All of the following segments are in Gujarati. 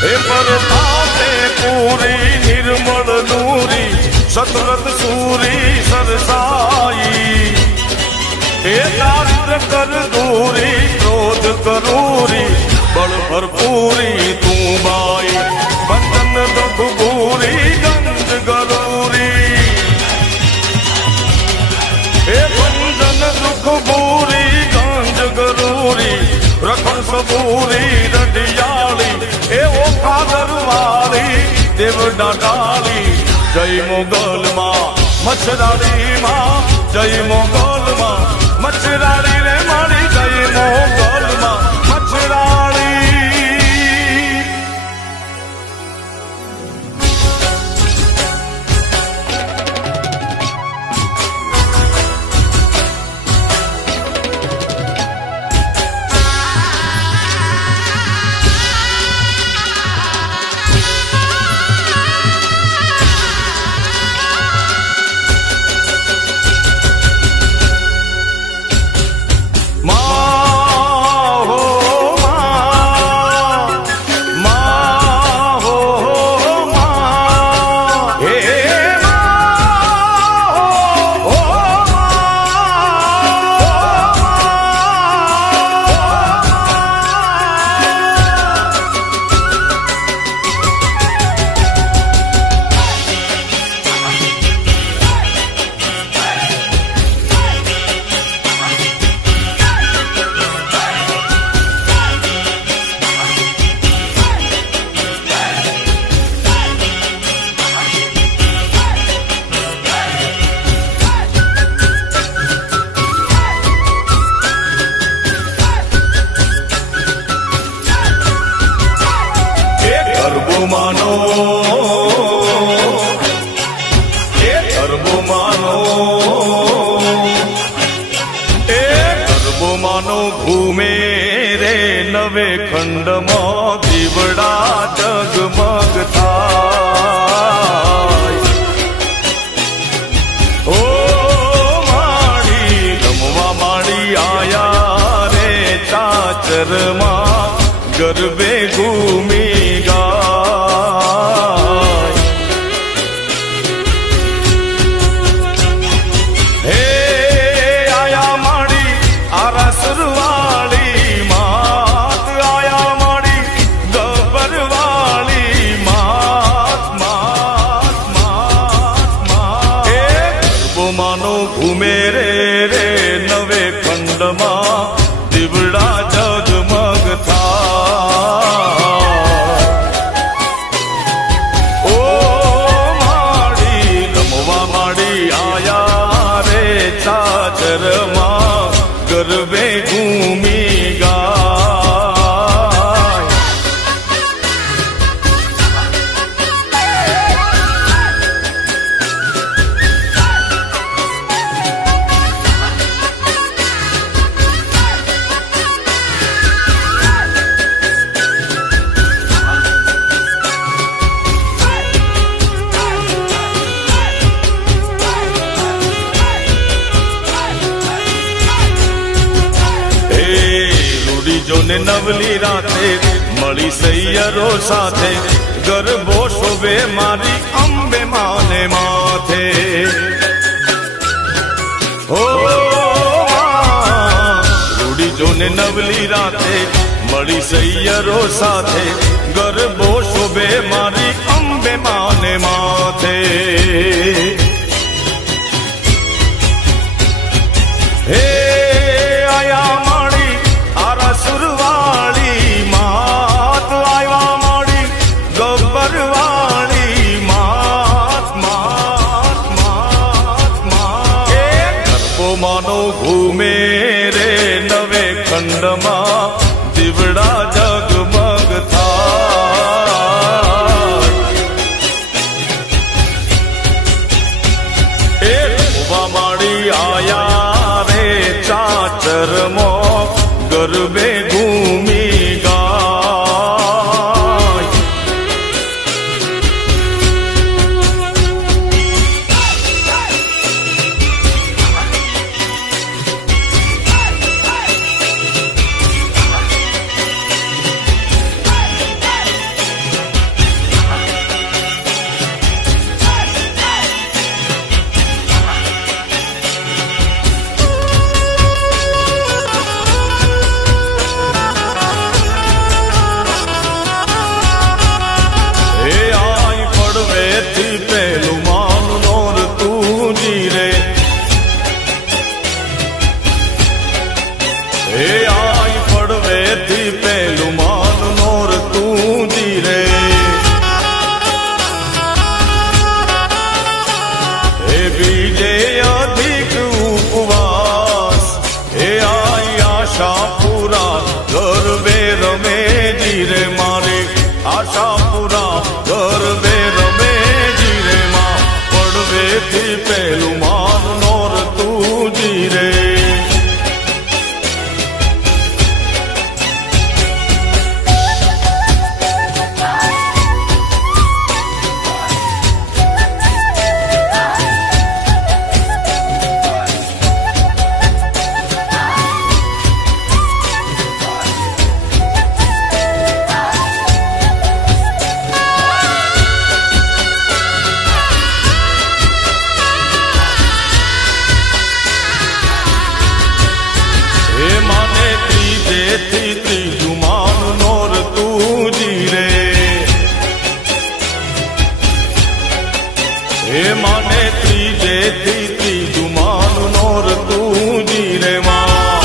એ પરતાપે પૂરી નિર્મળ નૂરી સતરત સૂરી સરસાઈ એ દારિદ્ર કર દૂરી ક્રોધ કરૂરી બળ ભરપૂરી તું બાઈ બંધન દુઃખ ભૂરી ગંજ ગરૂરી એ બંધન દુઃખ ભૂરી ગંજ ગરૂરી રખણ સબૂરી રઢિયાળી એ ઓખા દરવાળી દેવ ડાટાળી જય મોગલમાં મચ્છરાળીમાં જય મોગલમાં મચ્છરાળી રે મારી જય મોગલમાં મચ્છરાળી માનો એ ગરબો માનો એ ગરબો માનો ઘૂમે રે નવે ખંડમાં દીવડા જગમગ થાય ઓ માડી રમવા માડી આયા રે ચાચરમાં ગરબે ઘૂમી ગા માનો ઘૂમે રે રે નવે ખંડમાં દીવડા જગમગ થાય ઓ માડી રમવા માડી આયા રે ચાચરમાં ગરબે ઘૂમી ગા જોને નવલી રાતે મળી સૈયરો સાથે ગરબો શોભે મારી અંબે માને માથે ઓ રૂડી જોને નવલી રાતે મળી સૈયરો સાથે ગરબો શોભે મારી અંબે માને માથે હે આયા સુરવાળી માત આવ્યા માડી ગબ્બરવાળી માત માત માત માત એ ગરબો માનો ઘૂમે રે નવે ખંડમાં દીવડા જગમગ થાય આશાપુરા ગરબે રમે જીરે માં પડવેથી પેલું માન નોર તું જીરે ત્રીજું માન નોર તું જીરે હે માને ત્રીજેથી ત્રીજું માન નોર તું જીરે માં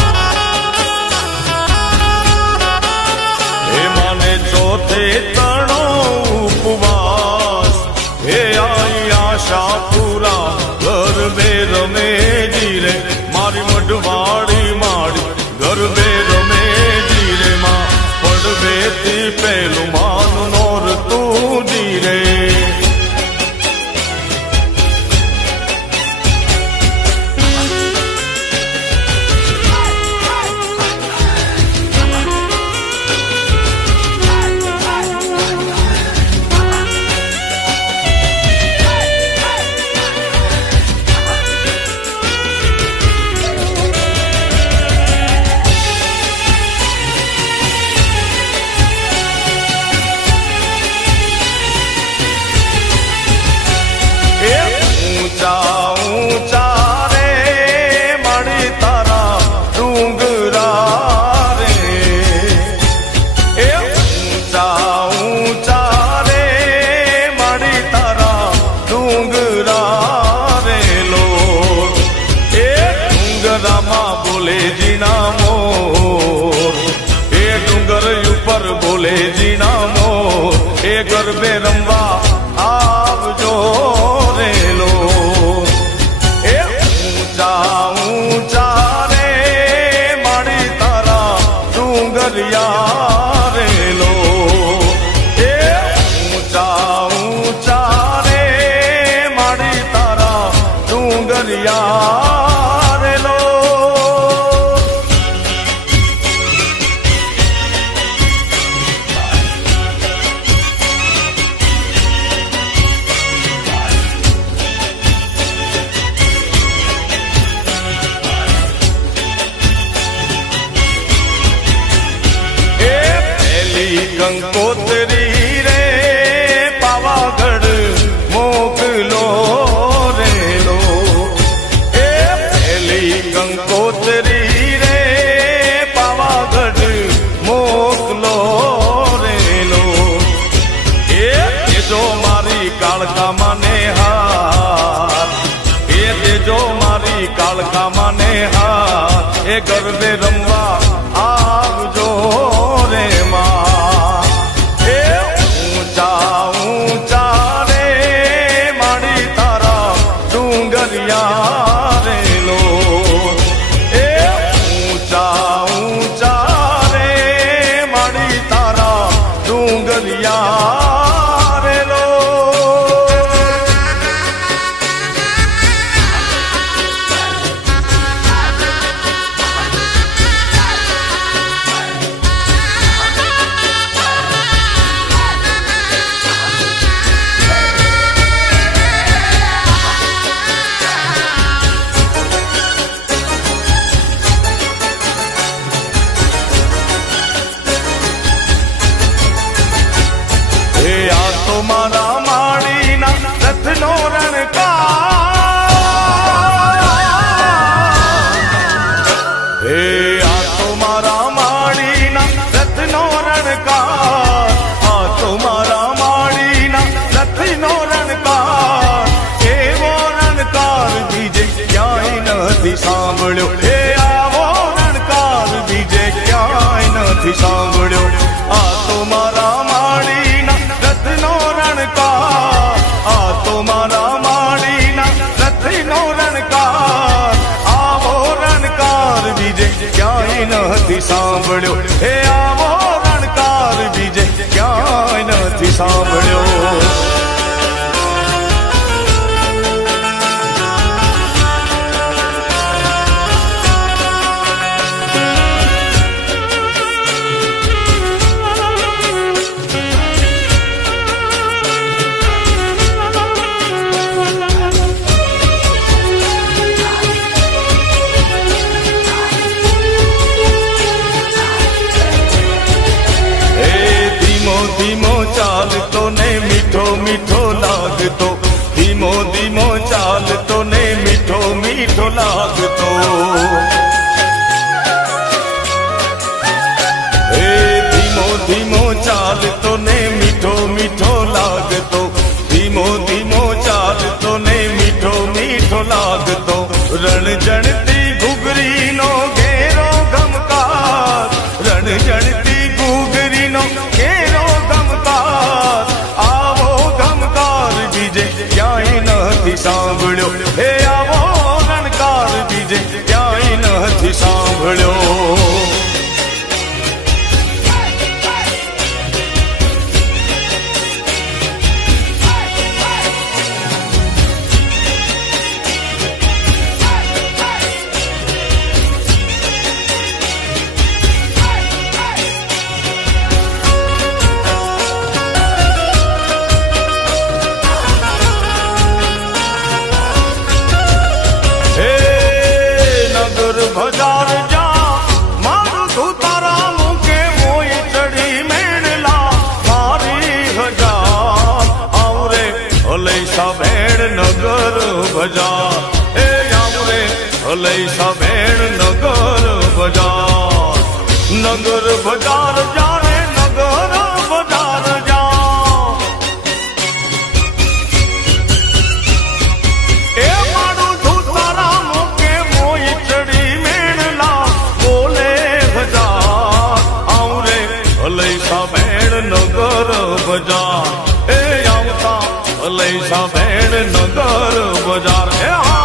હે માને ચોથે તણો ઉપવાસ હે આઈ આશાપુરા ગરબે રમે જીરે મારી મઢવાડી માડી ગરબે રમે જીરે માં પડવેથી પેલું માન નોર તું જીરે ઊંચા ઊંચા રે મળી તારા ડુંગરા રે એ ઊંચા ઊંચા રે મળી તારા ડુંગરા રે લો એ ડુંગરામાં બોલે જીના મોર એ ડુંગર ઉપર બોલે જીના મોર એ ગરબે રમવા આવજો રેલો એ ઊંચા ઊંચા રે મારી તારા ડુંગરિયા રેલો એ ઊંચા ઊંચા રે મારી તારા ડુંગરિયા રેલો કંકોત્રી રે પાવાગઢ મોકલો રેલો એ પેલી કંકોત્રી રે પાવાગઢ મોકલો રેલો એ દેજો મારી કાળકા માને હાર એ દેજો મારી કાળકા માને હાર એ ગરબે રમવા આવજો રે માં ઊંચા ઊંચા રે માડી તારા ડુંગરિયા રેલો એ ઊંચા ઊંચા રે માડી તારા ડુંગરિયા રેલો મારા માળીના રથનો રણકાર હે આ તો મારા માળીના રથનો રણકાર આ તો મારા માળીના રથનો રણકાર એવો રણકાર બીજે ક્યાંય નથી સાંભળ્યો હે આવો રણકાર બીજે ક્યાંય નથી સાંભળ્યો આ તો મારા માળીના રથનો રણકાર આ તો મારા માળીના રથનો રણકાર આવો રણકાર બીજે ક્યાંય નથી સાંભળ્યો હે આવો રણકાર બીજે ક્યાંય નથી સાંભળ્યો. ધીમો ચાલતો ને મીઠો મીઠો લાગતો, ધીમો ધીમો ચાલતો ને મીઠો મીઠો લાગતો. હે ધીમો ધીમો ચાલતો ને મીઠો મીઠો લાગતો, ધીમો ધીમો ચાલતો ને મીઠો મીઠો લાગતો. રણજણતી ઘૂઘરીનો ઘેરો ગમકાર, રણજણતી ઘૂઘરીનો ઘેરો ગમકાર, આવો ગમકાર બીજે ક્યાંય નથી સાંભળ્યો. હે આવો રણકાર બીજે ક્યાંય નથી સાંભળ્યો. ભજાર જા મારું ધૂતારા મૂકે મોય ચડી મેણલા મારી હજાર આવરે હલૈસા ભેડ નગર બજાર. એ આવરે હલૈસા ભેડ નગર બજાર. નગર બજાર જા રે નગર બજાર જા. એ મારું ધૂતારા મૂકે મોય ચડી હલૈસા ભેડ નગર બજાર. એ આવતા હલૈસા ભેડ નગર બજાર. હે હા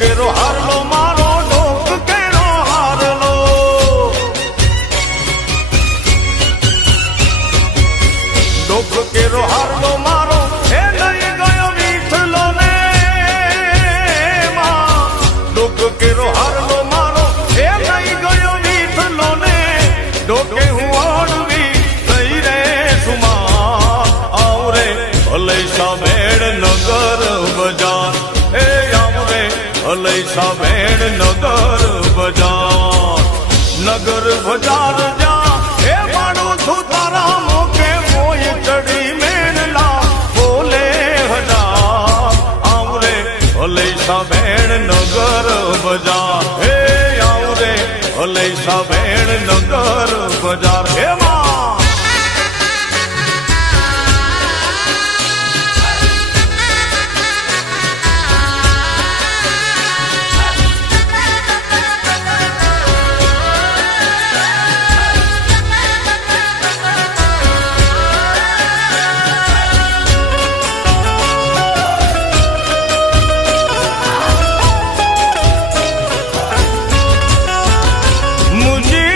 કેરો હારલો મારો ડોક કેરો હારલો. ડોક કેરો હારલો મારો એ લઈ ગયો વીઠલો ને માં. ડોક કેરો હારલો મારો એ લઈ ગયો વીઠલો ને. ડોકે હું ઓળવી ગઈ રે સુમા આવરે હલૈસા ભેડ નગર બજાર. એ આવરે હલૈસા ભેડ નગર બજાર. નગર બજાર જા એ મારું ધૂતારા મૂકે મોય ચડી મેણલા બોલે હજાર આવરે હલૈસા ભેડ નગર બજાર. હે આવરે હલૈસા ભેડ નગર બજાર. હે માં मुझे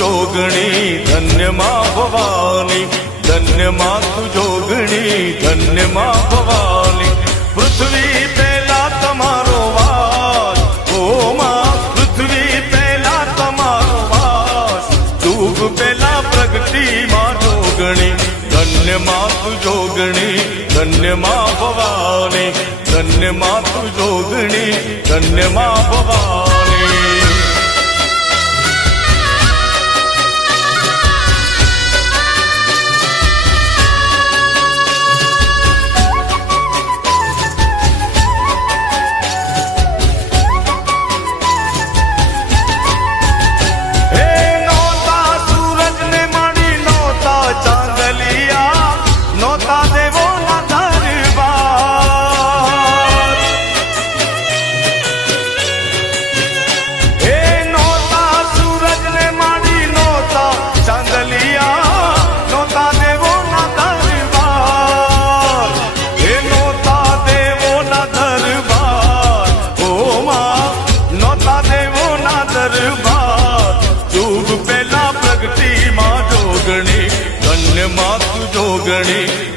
જોગણી ધન્ય માં ભવાની, ધન્ય માં તું જોગણી ધન્ય માં ભવાની. પૃથ્વી પહેલા તમારો વાસ, ઓ માં પૃથ્વી પહેલા તમારો વાસ, યુગ પહેલા પ્રગટી માં જોગણી ધન્ય માં તું જોગણી ધન્ય માં ભવાની, ધન્ય માં તું જોગણી ધન્ય માં ભવાની.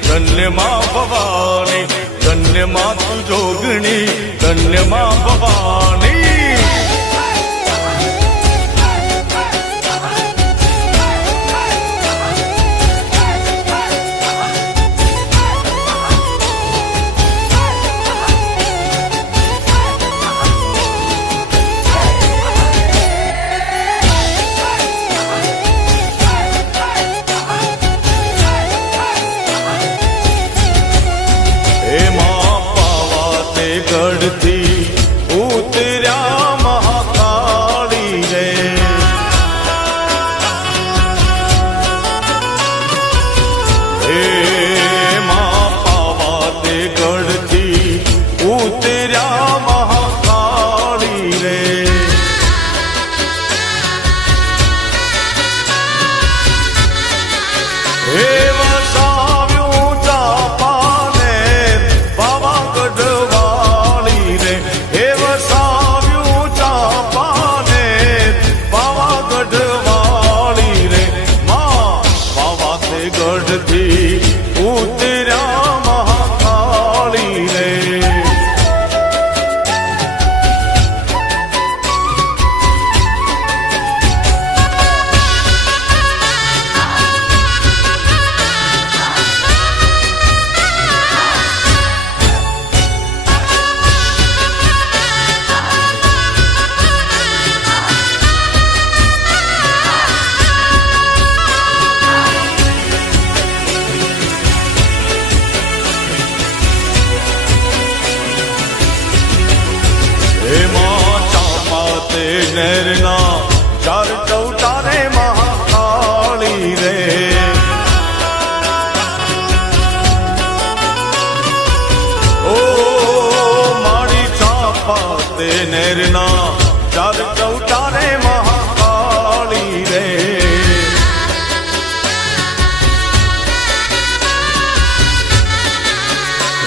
ધન્ય માં ભવાની, ધન્ય માં તું જોગણી ધન્ય માં ભવાની. ગઢથી ઉતર્યા મહાકાળી રે, હે માં પાવાતે ગઢથી ઉતર્યા મહાકાળી રે. હે વસાવ્યું ચાપાને પાવાગઢ, ગઢથી ઉતર્યા મહાકાળી રે. નરના ચાર ચૌટારે મહાકાળી રે, ઓ મારી ચાપા તે નરના ચાર ચૌટારે મહાકાળી રે.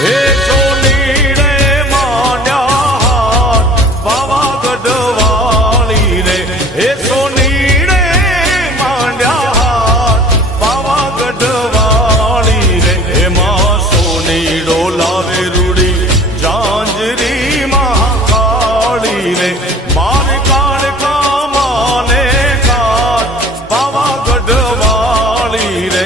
હે સોની રે માંડ્યા હાથ પાવાગઢ, હે સોની રે માંડ્યા પાવાગઢ વાળી રે. એમાં સોની ડોલાવે રૂડી ઝાંઝરી મહાકાળી રે. માર કાળકા માને કાળ પાવાગઢ વાળી રે.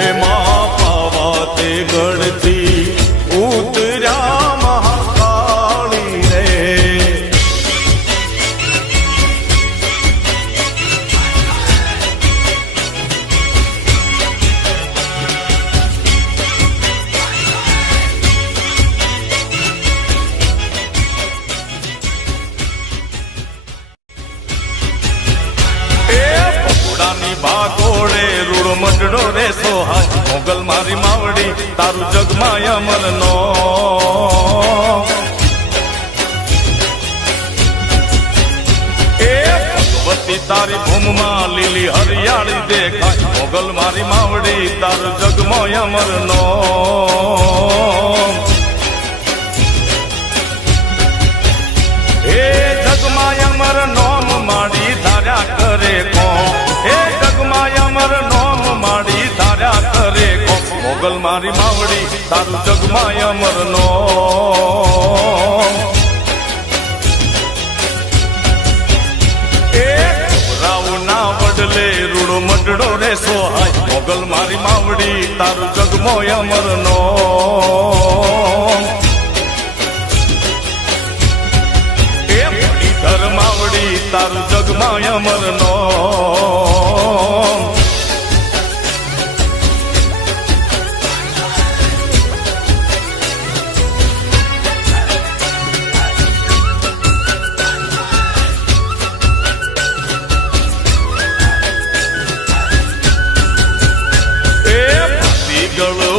એમાં પાવાતે ગઢથી ઉતર્યા મહાકાળી રે. પકોડાની ભાગોળે રૂડો મંડળો રે સોહાય, મોગલ મારી માવડી તારું જગમાં અમરનો. એ ભગવતી તારી ભૂમમાં લીલી હરિયાળી દેખાય, મોગલ મારી માવડી તારું જગમાં અમરનો. તારું જગમાં અમરનો રાવના વડલે રૂડો મડડો રે સોહાય મોગલ મારી માવડી તારું જગમો અમરનો માવડી તારું જગમાં અમરનો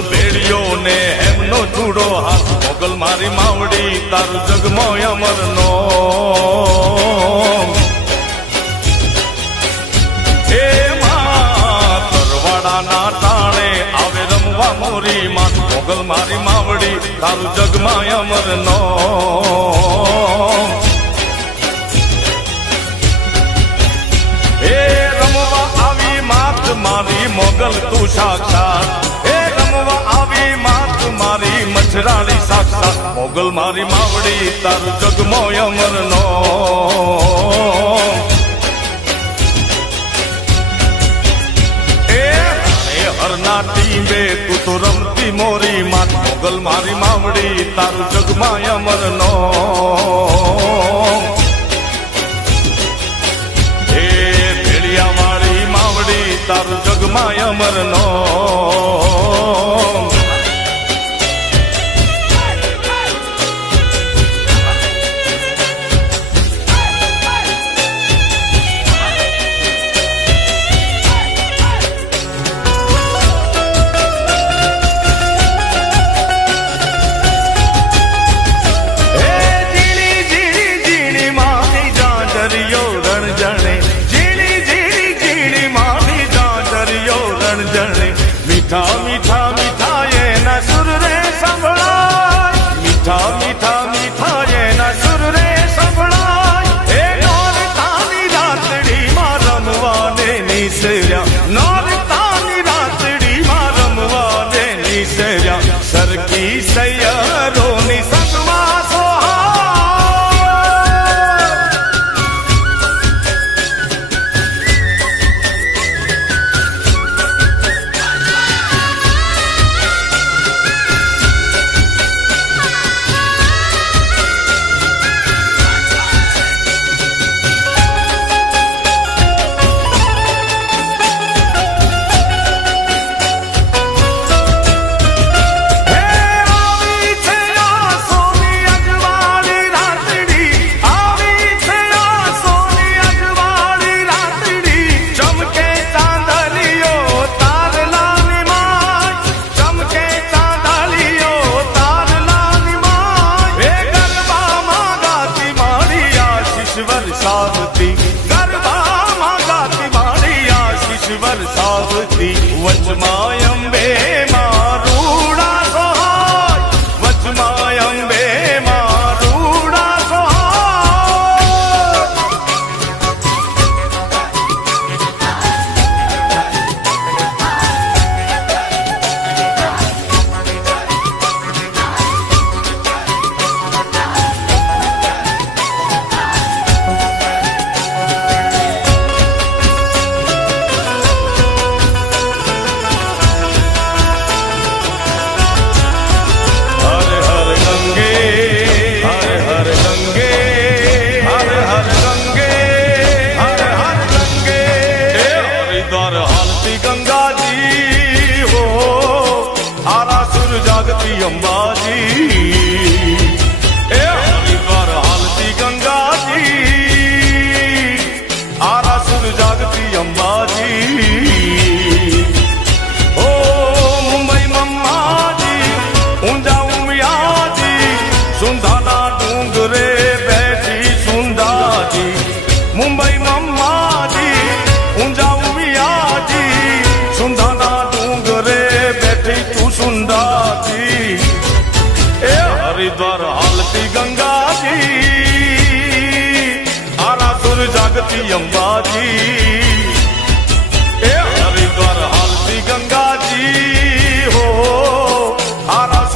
ભેડિયો ને એમનો જુડો હાથ મોગલ મારી માવડી તારું જગમો અમરનો તરવાડાના ટાણે આવે રમવા મોરી માં મોગલ મારી માવડી તારું જગમાં અમરનો રમવા આવી માત મારી મોગલ તું સાક્ષાત આવી માત મારી મછરાળી સાક્ષાત મોગલ મારી માવડી તારું જગમો અમરનો હરના ટીંબે તું તો રમતી મોરી માત મોગલ મારી માવડી તારું જગમાં અમરનો ભેડિયા વાળી માવડી તારું જગમાં અમરનો મીઠા મીઠા મીઠા એના સુર રે સંભળાય મીઠા મીઠા મીઠા એના સુર રે સંભળાય એ નોરતાની રાતડીમાં રમવાને નીસર્યા નોરતાની રાતડીમાં રમવાને નીસર્યા સરકી સૈયરોની સંગમાં વરસાવતી વચમાં અંબે મારુડા સહાય વચમાં અંબે મારુડા સહાય અંબાજી એ હરિદ્વાર હાલતી ગંગાજી આરાસુર જાગતી અંબાજી ઓ મુંબઈ મમ્માજી ઊંઝા ઉમિયાજી સુંધાના ડુંગરે બેઠી સુંધાજી મુંબઈ મમ્માજી ઊંઝા ઉમિયાજી સુંધાના ડુંગરે બેઠી તું સુંધાજી હરિદ્વાર હાલતી ગંગાજી આરાસુર જાગતી અંબાજી એ હરિદ્વાર હાલતી ગંગાજી હો આરાસુર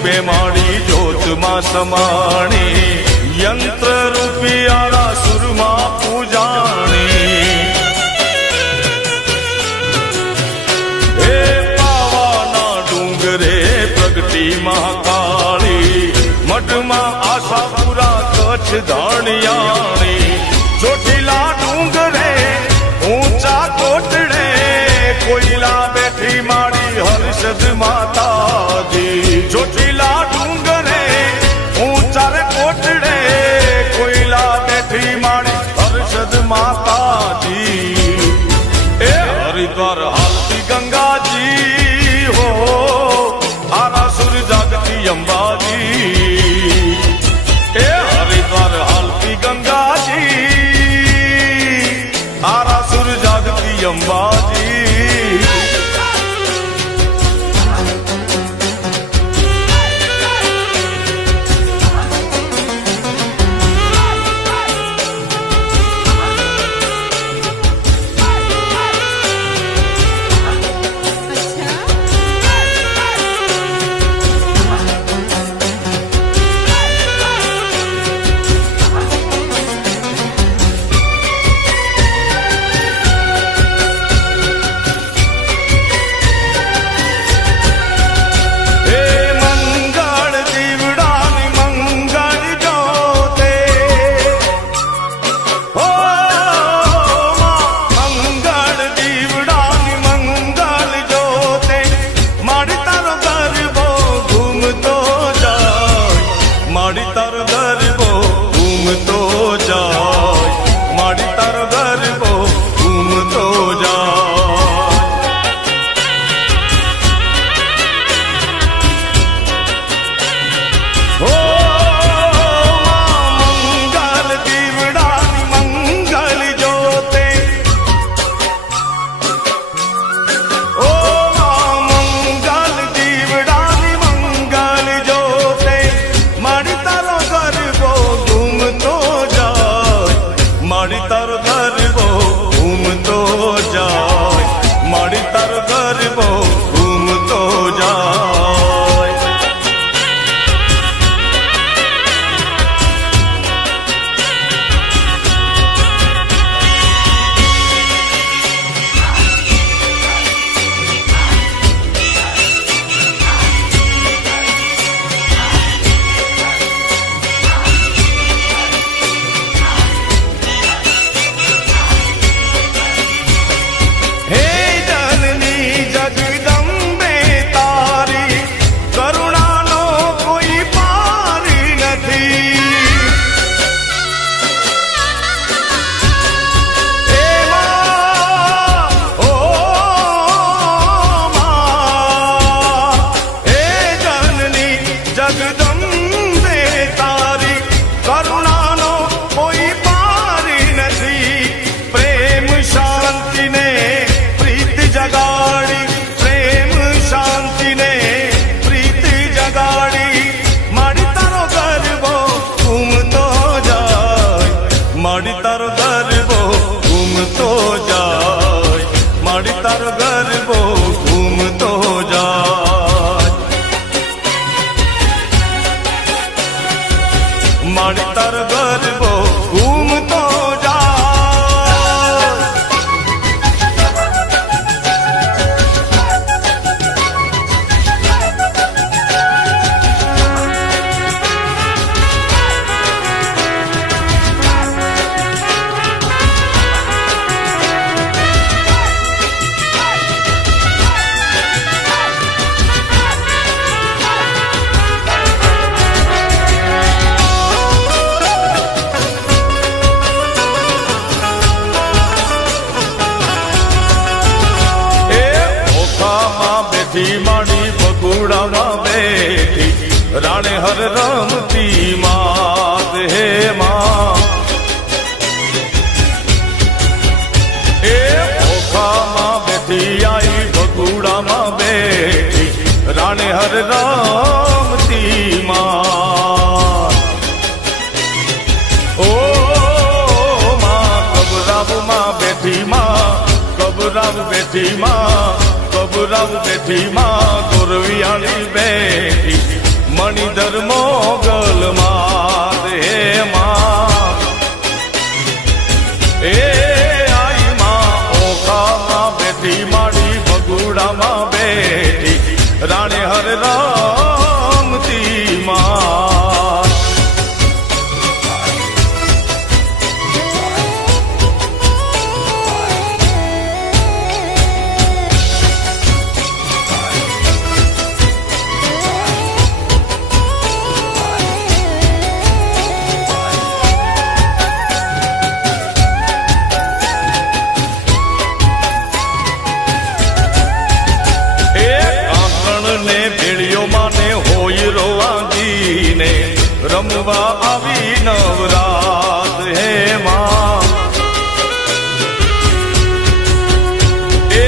રૂપે માડી જ્યોતમાં સમાણી યંત્ર રૂપી આરાસુરમાં પૂજાણી હે પાવાના ડુંગરે પ્રગટી મહાકાળી મઢમાં આશાપુરા કચ્છ ધાણિયાણી ચોટીલા ડુંગરે ઊંચા કોટડે કોઈલા બેઠી માડી હર્ષદ માતાજી ચોટીલા ડુંગરે ઊંચા રે કોટડે કોઈલા બેઠી માડી હર્ષદ માતાજી એ હરિદ્વાર હાલતી ગંગાજી હો આરાસુર જાગતી અંબાજી એ હરિદ્વાર હાલતી ગંગાજી આરાસુર જાગતી અંબાજી રાણે હર રમતી માત હે માં એ ઓખામાં બેઠી આઈ બગુડામાં બેઠી રાણે હર રમતી માં ઓ માં કબરાવમાં બેઠી માં કબરાવ બેઠી માં કબરાવ બેઠી માં ગોરવિયાળી બેઠી મણિધર મોગલ માં હે માં એ આઈ માં ઓખામાં બેઠી માડી ભગુડામાં બેઠી રાણે હર રામતી માં રમવા આવી નવરાત હે માં એ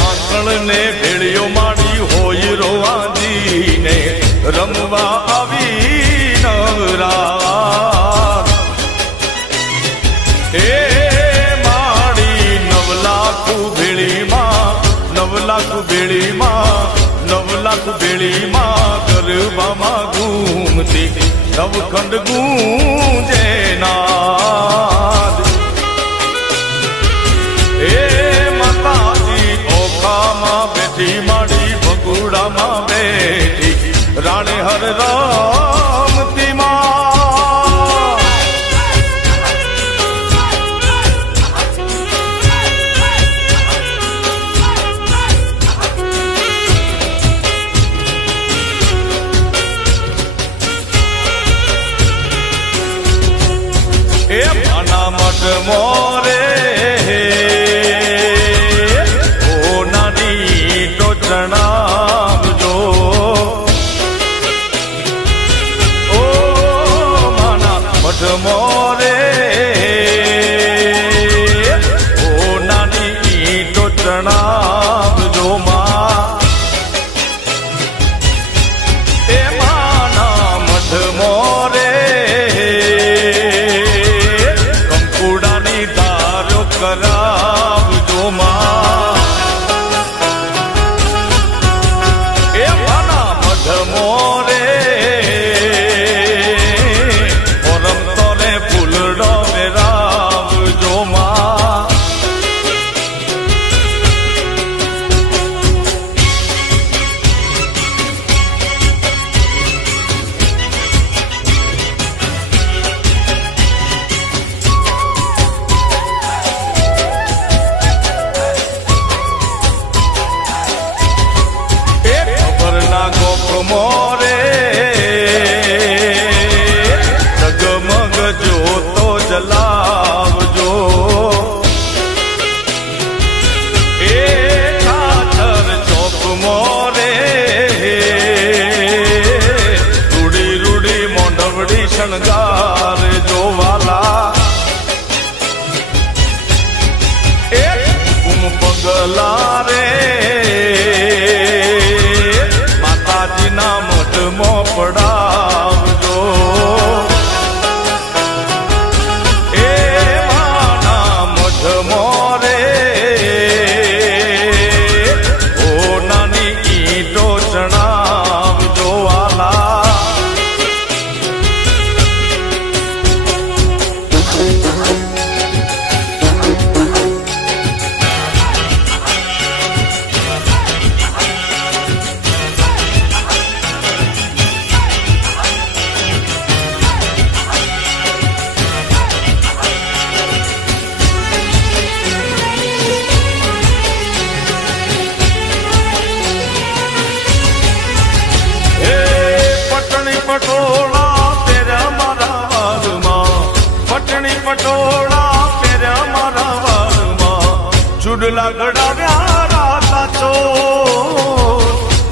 આંગણ ને ભેળીઓ માડી હોય રોવાજીને રમવા આવી નવરાત એ માડી નવલાખ ભેળીમાં ગરબામાં ઘૂમતી નવખંડ ગૂંજે નાદ એ માતાજી ઓખામાં બેઠી માડી ભગુડામાં બેઠી રાણે હર રામતી માં મોરે ઓ નાની ટોચણાવજો ઓ માના મઠ મોરે ઓ નાની ટોચણાવજો માં એ માના મઠ મોરે કરાવજો માં એ માના મઢ મોરે પરમ તોરે ફૂલડો વેરાવજો માં મોરે જગમગ જોતો જલાવજો એ કાચર ચોક મોરે રૂડી રૂડી મોઢવડી શણગાર જોવાલા એ કુમ પગલા રે ના મઢમાં પડાવજો એ માના મઢ મોરે ઓ નાની ઈંટો ચણાવજો વાલા પટોળા પેરા મારા વારમાં પટણી પટોળા પેરા મારા વારમાં ચૂડલા ગડાવ્યા રાતા ચોર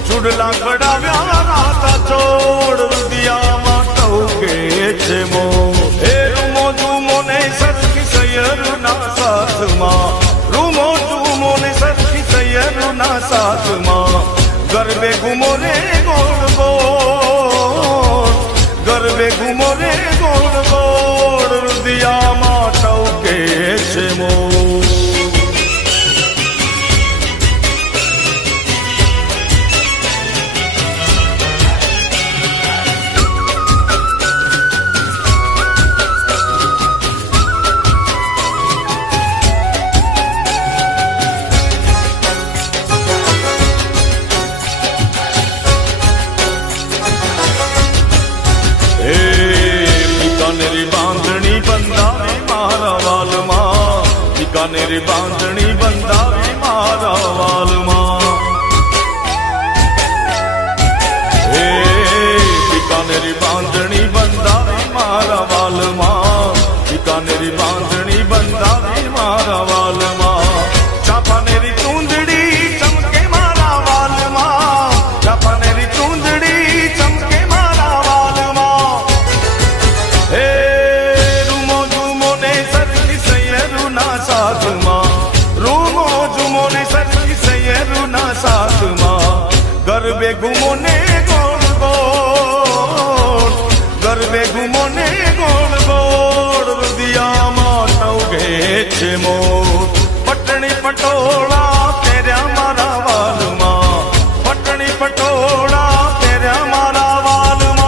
ચૂડલા ગડાવ્યા રાતા ચોર રુદિયામાં ટવકે છે મો એ રૂમો જુમો ને સરખી સૈયરના સાથમાં રૂમો જુમો ને સરખી સૈયરના સાથમાં ગરબે ઘુમો રે ગોળ ગોળ ગરબે ઘુમો રે ગોળ ગોળ રુદિયામાં ટવકે છે મો એ બીકાનેરી બાંધણી બંધાવી મારા વાલમાં. હે બીકાનેરી બાંધણી બંધાવી મારા વાલમાં, બીકાનેરી બાંધણી બંધાવી મારા વાલમાં. ચાંપાનેરી ચૂંદડી ચમકે મારા વાલમાં, ચાંપાનેરી ચૂંદડી ચમકે મારા વાલમાં. હે રૂમો ઝુમો ને સરખી સૈયરુના સાથમાં, રૂમો ઝુમો ને સરખી સૈયરુના સાથમાં. ગરબે ઘૂમો ને ગોળ ગોળ, ગરબે ઘૂમો ને ગોળ ગોળ. રુદિયામાં નવગે છે મોર, પટણી પટોળા પહેર્યા મારા વાલમાં, પટણી પટોળા પહેર્યા મારા વાલમાં.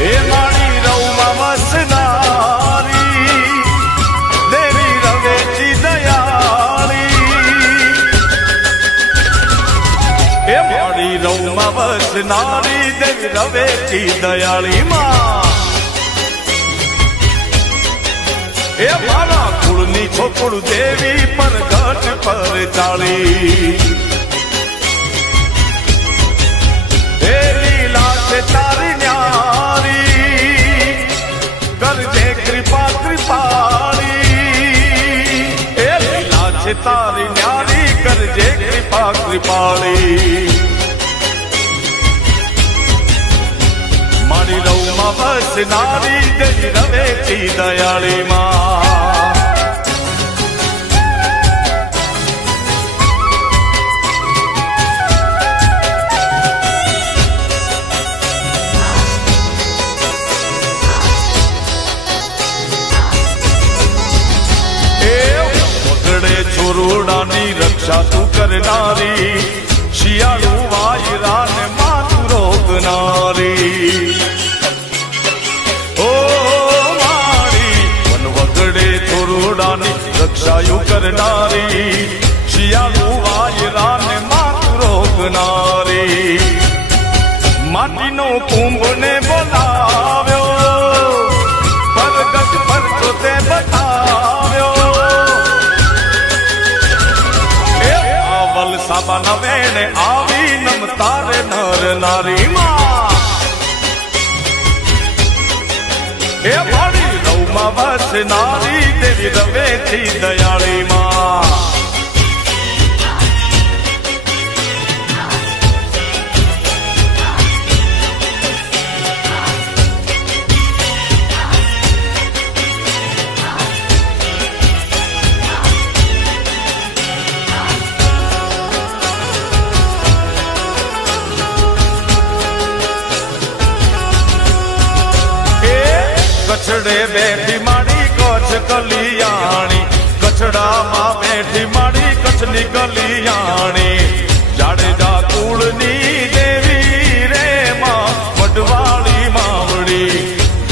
એ મારી રવમાં વસનારી દેવી રવેચી દયાળી. એ મારી રવમાં વસનારી દેવી રવેચી દયાળી માં. એ મારા કુળની છોકરું દેવી પર ઘટ પર ચાળી. એ લીલા છે તારી ન્યારી, કરજે કૃપા કૃપાળી. એ લીલા છે તારી ન્યારી, કરજે કૃપા કૃપાળી. મારી રવમાં વસનારી દેવી રવેચી દયાળી માં. છોરોડાની રક્ષા તું કરનારી, શિયાળુ વાયરાને માતું રોકનારી. ઓ મારી વનવગડે છોરોડાની રક્ષાયું કરનારી, શિયાળુ વાયરાને માતું રોકનારી. માટીનો કુંભને બોલાવ્યો, પરગટ પરચો તે બતાવ્યો. સાબા નવેણે આવી નમતારે નર નારી માં. એ મારી રવમાં વસનારી દેવી રવેચી દયાળી માં. કચડે બેઠી માડી કચ્છ કલિયાણી, કચડામાં બેઠી માડી કચ્છની કલિયાણી. જાડેજા કુળની દેવી રે માં, વડવાળી માવડી.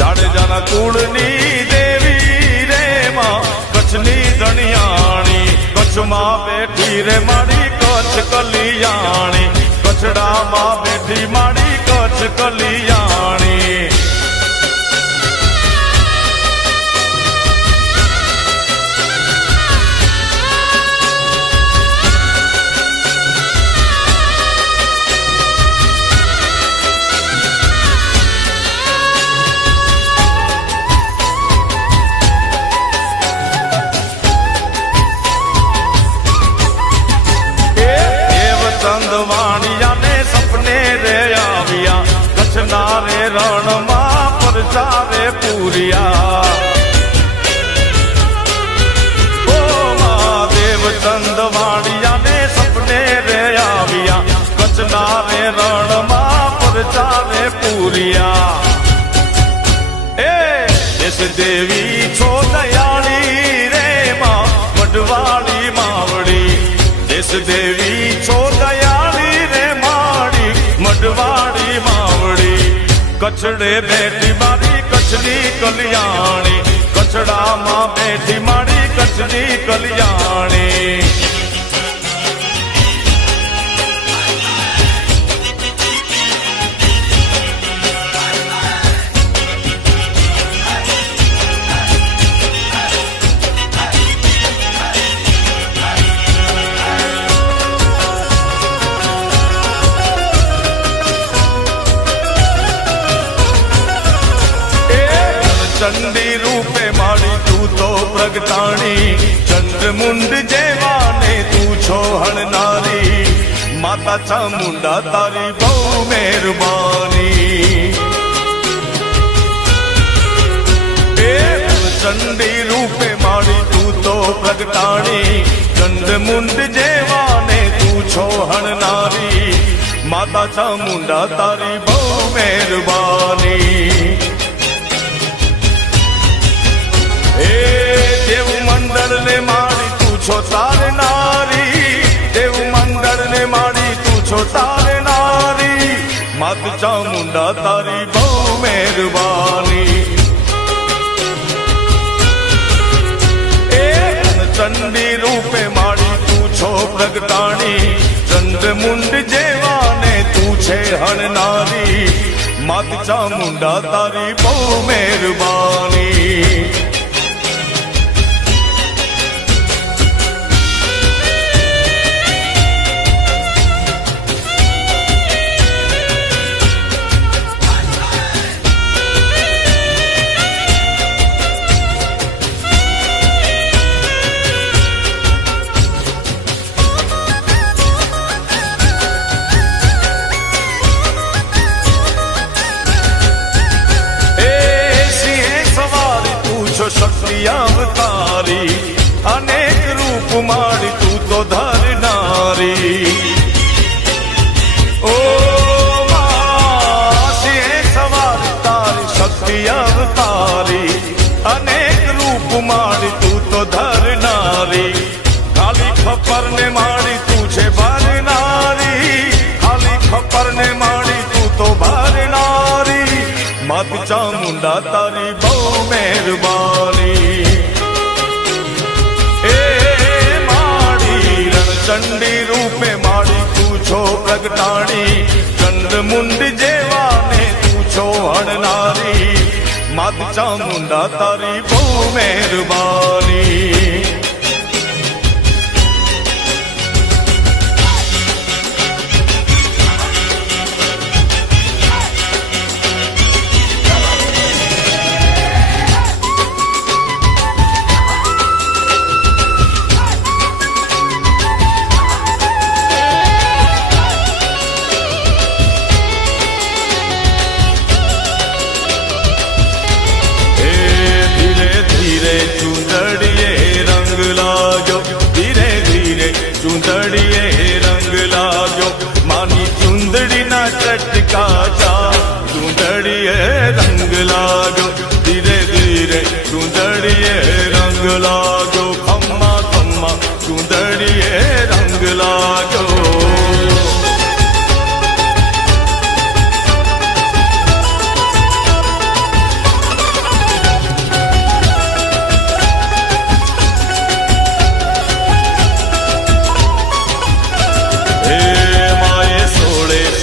જાડેજાના કુળની દેવી રે માં, કચ્છની ધણિયાણી. કચ્છમાં બેઠી રે માડી કચ્છ કલિયાણી, કચડામાં બેઠી માડી કચ્છ કલિયાણી. ચંદવાણિયાને સપને રે આવ્યા, કચ્છના રે રણમાં પરચા રે પૂર્યા. ઓ મહાદેવ ચંદવાણિયાને સપને રે આવ્યા, કચ્છના રે રણમાં પરચા રે પૂર્યા. એ દેશ દેવી છો દયાળી રે માં, વડવાળી માવડી. દેશ દેવી છો દયાળી રે માડી, મડવા કચડે બેઠી મારી કચ્છની કલ્યાણી, કચડામાં બેઠી મારી કચ્છની કલ્યાણી. ચંડી રૂપે મારી તું તો પ્રગટાણી, ચંદ્રમુંડ જેવાને તું છો હણનારી. માતા ચામુંડા તારી બહુ મહેરબાની. એ ચંડી રૂપે મારી તું તો પ્રગટાણી, ચંદ્રમુંડ જેવાને તું છો હણનારી. માતા ચામુંડા તારી બહુ મહેરબાની. દેવ મંડળ ને મારી તું છો તારનારી, દેવ મંડળ ને મારી તું છો તારનારી. માત ચામુંડા તારી બહુ મહેરબાની. એ ચંડી રૂપે મારી તું છો પ્રગટાણી, ચંદ્રમુંડ જેવાને તું છે હણનારી. માત ચામુંડા તારી બહુ મહેરબાની. શક્તિ અવતારી, અનેક રૂપ મારી તું તો ધરનારી. ઓ માસી સવાર તારી શક્તિ અવતારી, અનેક રૂપ મારી તું તો ધરનારી. ખાલી ખપર ને મારી તું છે ભરનારી, ખાલી ખપર ને મારી તું તો ભરનારી. માત ચામુંડા તારી બહુ મહેરબાની. એ માડી રણચંડી રૂપે માડી તું છો પ્રગટાણી, ચંદ્રમુંડ જેવાને તું છો હણનારી. માત ચામુંડા તારી બહુ મહેરબાની. ચૂંદડીએ રંગ લાગ્યો, ધીરે ધીરે ચૂંદડીએ રંગ લાગ્યો. માની ચૂંદડીના ચટકા જા, ચૂંદડીએ રંગ લાગ્યો, ધીરે ધીરે ચૂંદડીએ રંગ લાગ્યો. ખમ્મા ખમ્મા ચૂંદડીએ રંગ લાગ્યો.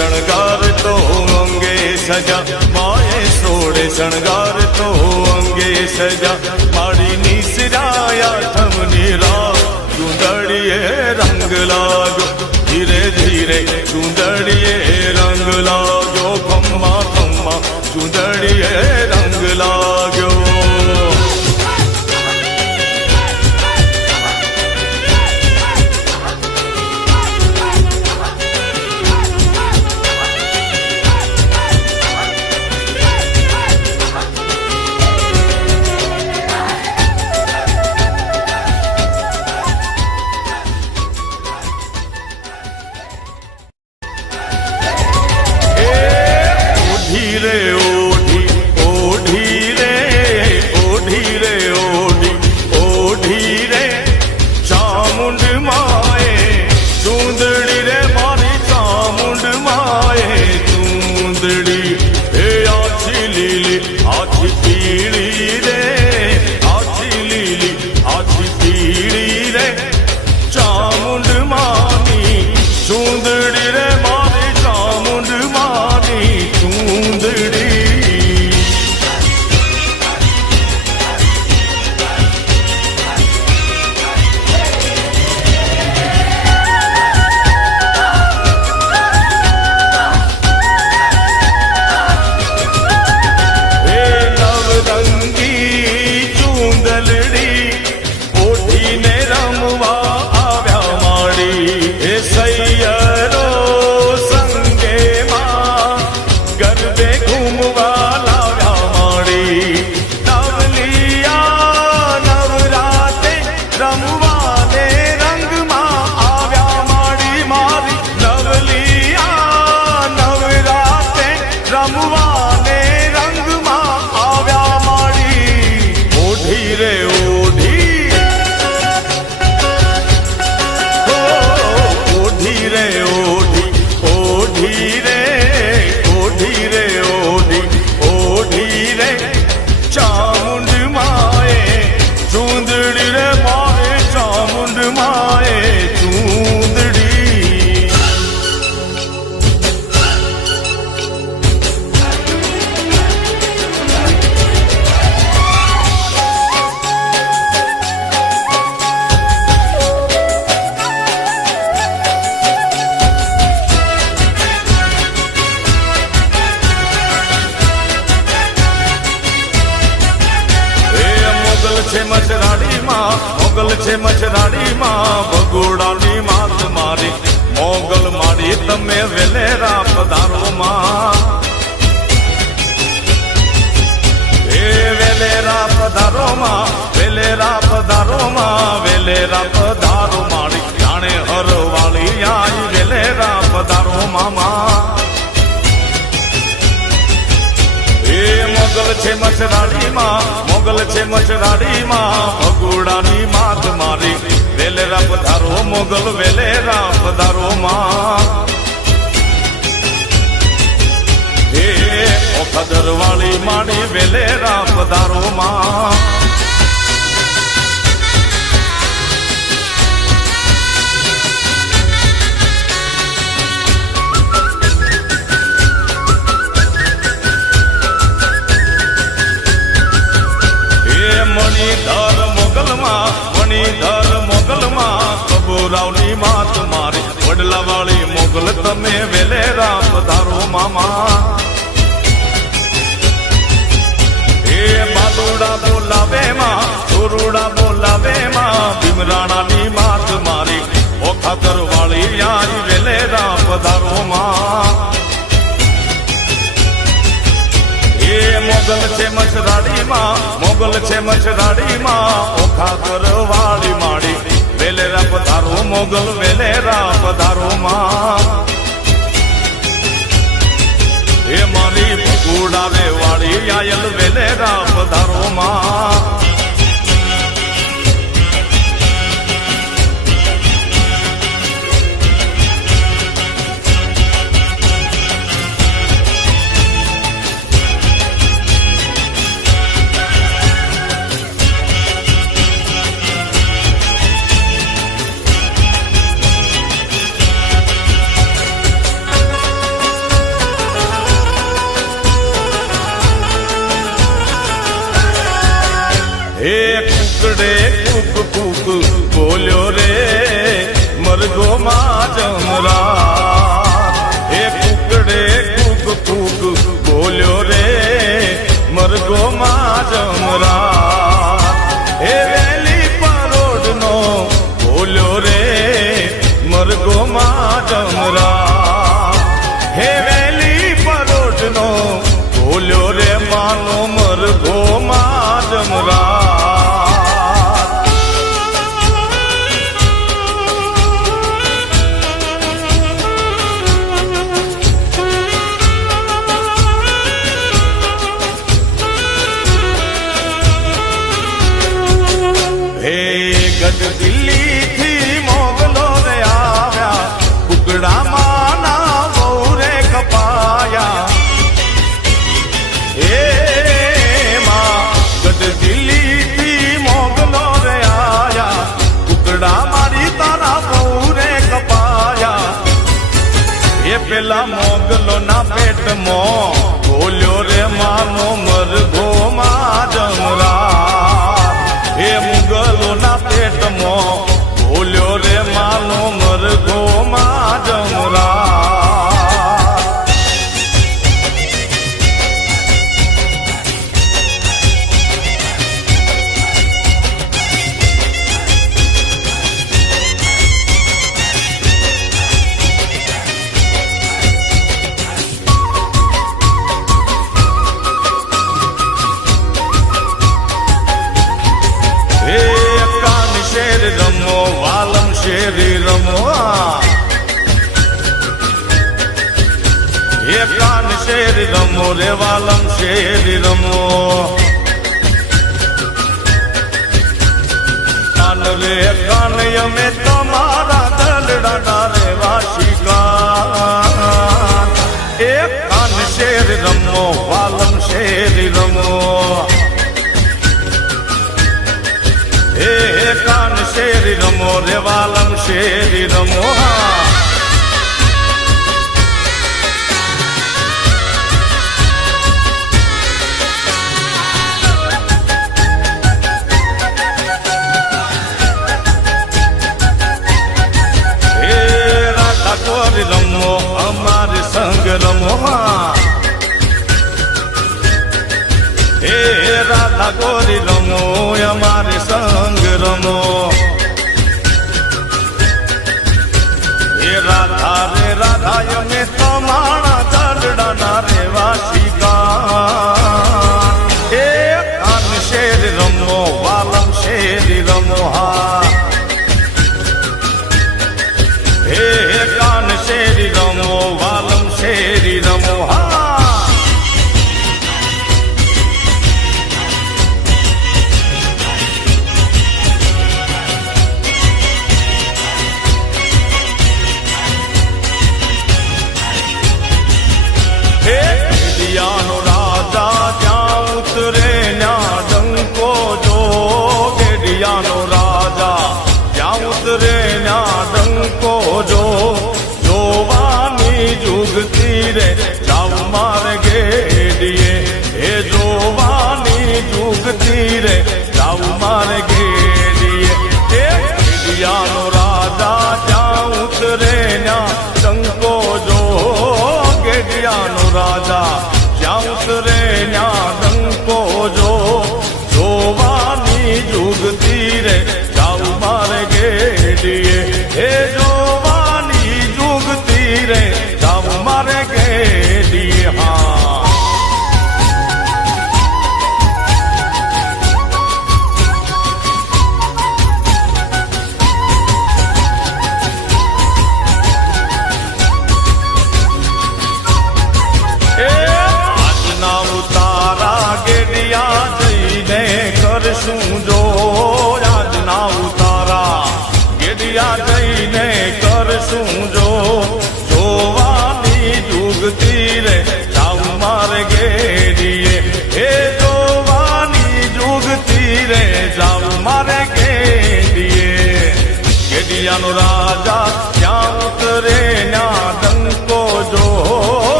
શણગાર તો અંગે સજા, માએ સોળે શણગાર તો અંગે સજા. મારી નિસરાયા થમની રાહ, ચૂંદડીએ રંગ લાગ્યો, ધીરે ધીરે ચૂંદડીએ રંગ લાગ્યો. ખમ્મા ખમ્મા ચૂંદડીએ રંગ લાગ્યો. મોગલ છે મચરાડીમાં ભગોડાની માત મારી મોગલ મારી તમે વેલેરા પધારોમાં એ વેલેરા પધારોમાં વેલેરા પધારોમાં વેલેરા પધારો મારી જાણે હરવાળી આઈ વેલેરા પધારો મામા એ મોગલ છે મચરાડીમાં મોગલ છે મચરાડીમાં ભગોડાની માત મારી વેલેરા પધારો મોગલ વેલેરા પધારો માં એ ઓખદર વાળી માડી વેલેરા પધારો માં મણિધર મોગલમાં મણિધર મોગલમાં કબૂરાવની માત મારી વડલા વાળી મોગલ તમે વેલેરા પધારો મામા એ બાલુડા બોલાવે માં ચોરુડા બોલાવે માં ભીમરાણાની માત મારી ઓખાતર વાળી આઈ વેલેરા પધારો માં મોગલ છે મચરાડીમાં મોગલ છે મચરાડીમાં ઓખા કરવાળી માડી વેલેરા પધારો મોગલ વેલેરા પધારો માં એ મારી ભગુડાવે વાળી આયલ વેલેરા પધારો માં એ કુકડે કુક કુક બોલ્યો રે મરગો માં જમરા એ કુકડે કુક કુક બોલ્યો રે મરગો માં જમરા એ વેલી પરોડનો બોલ્યો રે મરગો માં જમરા હે વેલી પરોડનો બોલ્યો રે માનો મરગો માં જમરા દિલ્હી થી મોગલો રે આવ્યા કુકડા માના બહુ રે કપાયા એ માં ગઢ દિલ્હી થી મોગલો રે આવ્યા કુકડા મારી તારા બહુ રે કપાયા એ પેલા મોગલો ના પેટમાં બોલ્યો રે માનો મરઘો માં જમરા એ મુગલો ના પેટમાં બોલ્યો રે માનો મરઘો માં જમરા શેર રમો વાલમ શેરી રમો એ કાન શેરી રમો રે વાલમ શેરી રમો કાન રે કાન અમે તમારા દલડા રે વાશિકા એ કાન શેરી રમો વાલમ શેરી રમો એ કાન શેરી રમો રે વાલમ શેરી રમો એ રાધા ગોરી રમો અમારી સંગ રમો એ રાધા ગોરી રમો અમારી સંગ રમો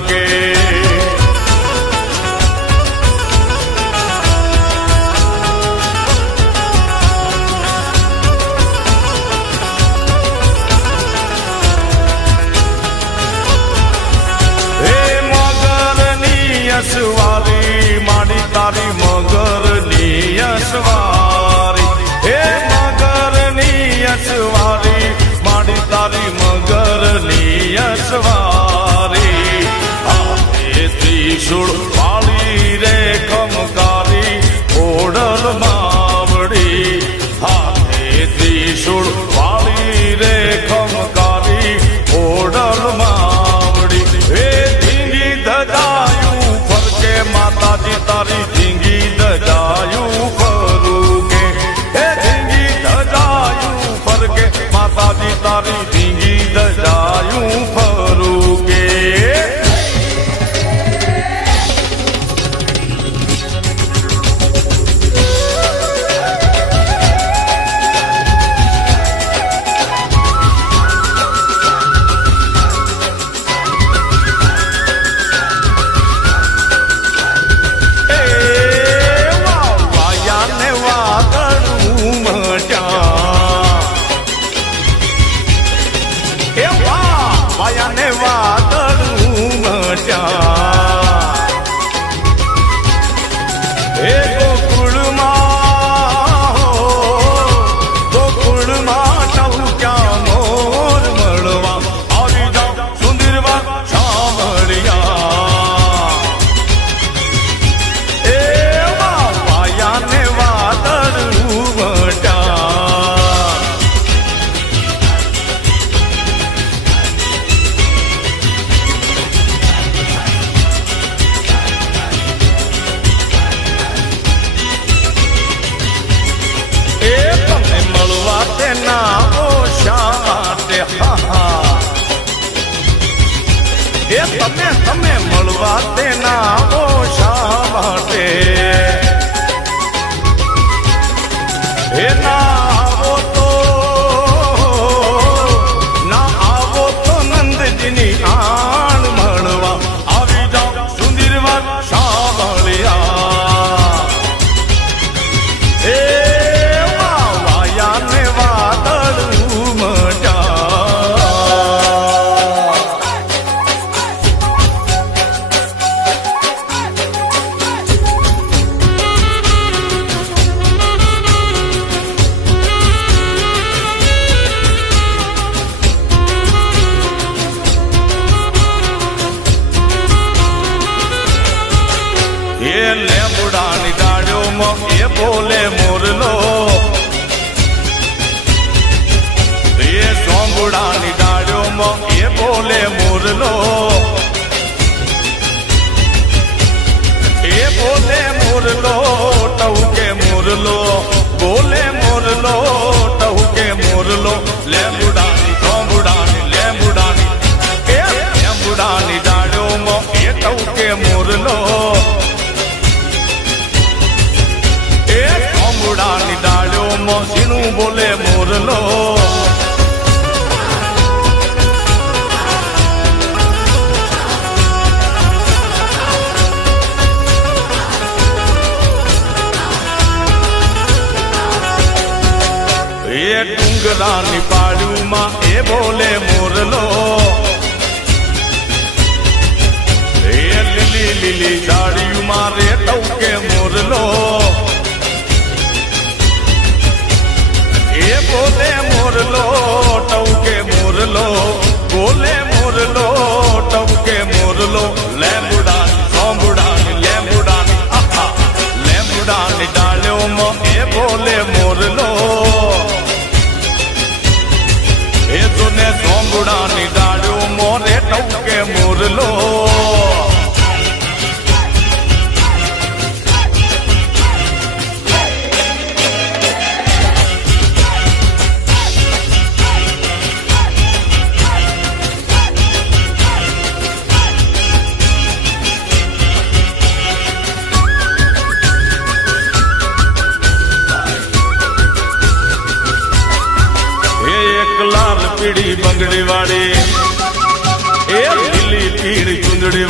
કે યશવારી માડી તારી મગરની યશવારી હે મગરની યશવારી માડી તારી મગરની યશવારી હાથે ત્રિશૂળ વાળી રે ખમકારી ઓડલ માવડી હાથે ત્રિશૂળ વાળી રે ખમકારી ઓડલ માવડી હે ધીંગી ધજાયું માતાજી તારી ધીંગી ધજાયું ફરું કે હે ધીંગી ધજાયું ફરકે માતાજી તારી ધીંગી ધજાયું ફરું કે વાયાને વાદળું મટ્યા હે ગોકુળમાં ટહુક્યા મોર મળવા આવી જાઓ સુંદરવા સાંભળ્યા એ વાયાને વાદળું મટ્યા ના ઓશા માટે એ તમે મળવા તેના ઓશા માટે એ ના આવો તો નંદજીની આણ મળવા આવી જાઓ સુંદરવા સાંભળ્યા એ લેબુડાની ડાળીઓમાં એ બોલે મોરલો એ સોંગુડાની ડાળીઓમાં એ બોલે મોરલો એ બોલે મોરલો ટહુકે મોરલો બોલે મોરલો ટહુકે મોરલો લેબુડાની સોંગુડાની લેબુડાની એ લેબુડાની ડાળીઓમાં એ ટહુકે મોરલો ની ડાળીઓમાં ઝીણું બોલે મોરલો એ ડુંગરાની પાડ્યુંમાં એ બોલે મોરલો એ લીલી લીલી ઝાડીયુંમાં રે ટહુકે મોરલો એ બોલે મોરલો ટહુકે મોરલો બોલે મોરલો ટહુકે મોરલો લેબુડાની સોંબુડાની લેબુડાની લેબુડાની ડાળીઓમાં એ બોલે મોરલો એ તો ને સોંબુડાની ડાળીઓમાં રે ટહુકે મોરલો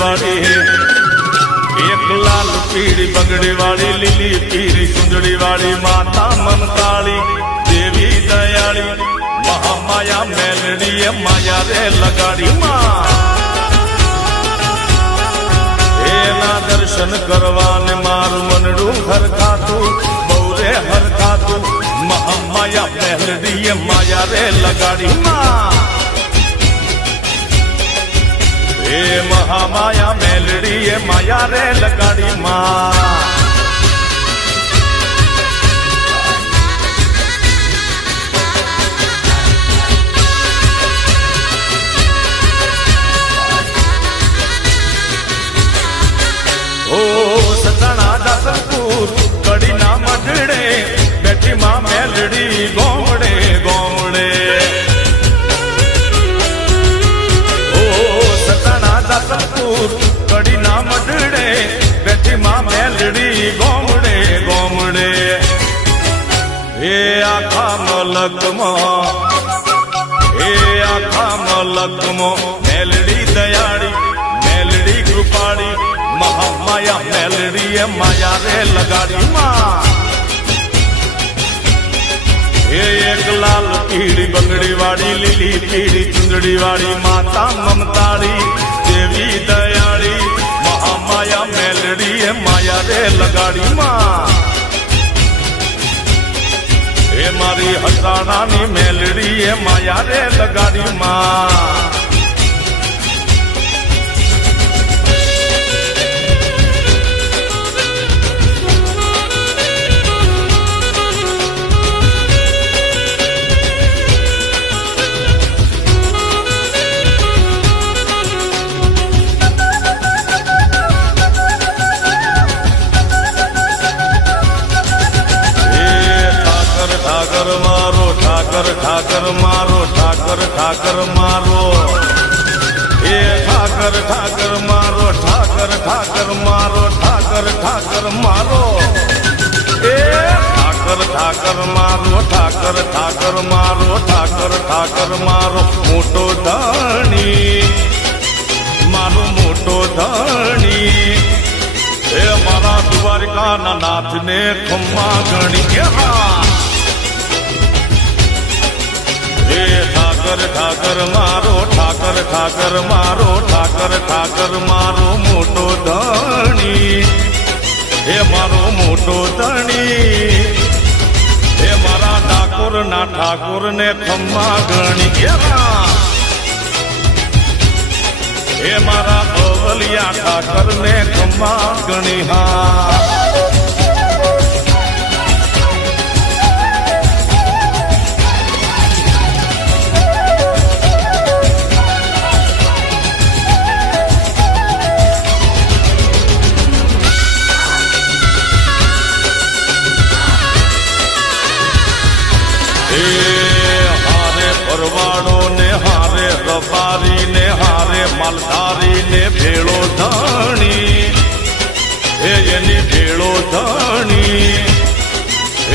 વાળી એક લાલ પીળી બંગડી વાળી લીલી પીળી સુંદડી વાળી માતા મમતાળી દેવી દયાળી મહામાયા મેલડીએ માયા રે લગાડી માં એના દર્શન કરવાને મારું મનડું હરખાતું બહુ રે હરખાતું મહામાયા મેલડીએ માયા રે લગાડી માં એ મહામાયા મેલડીએ માયા રે લગાડી માં ઓ સતણા દાસલપુર કડીના મઢડે બેઠી માં મેલડી ગોમડે ગોમડે ઓ સતણા દાસલપુર કડીના મઢડે બેઠી માં મેલડી ગોમડે ગોમડે એ આખા મલકમાં મેલડી દયાળી મેલડી કૃપાળી મહામાયા મેલડીએ માયા રે લગાડી માં એ એક લાલ પીળી બંગડી વાળી લીલી પીળી ચુંદડી વાળી માતા મમતાળી દેવી દયાળી મહામાયા મેલડીએ માયા રે લગાડી માં એ મારી હસાણાની મેલડીએ માયા રે લગાડી માં ઠાકર મારો ઠાકર મારો એ ઠાકર મારો ઠાકર મારો એ ઠાકર મારો મોટો ધણી મોટો ધણી એ મારા દ્વારકાના નાથને ખમ્મા ગણી ઠાકર મારો ઠાકર મારો મોટો ધણી હે મારો મોટો ધણી હે મારા ઠાકોર ને ખમ્મા ગણી હે મારા અવલિયા ઠાકર ને ખમ્મા ગણી હા પરવાડો ને હારે રબારી ને હારે માલધારી ને ભેળો ધણી એની ભેળો ધણી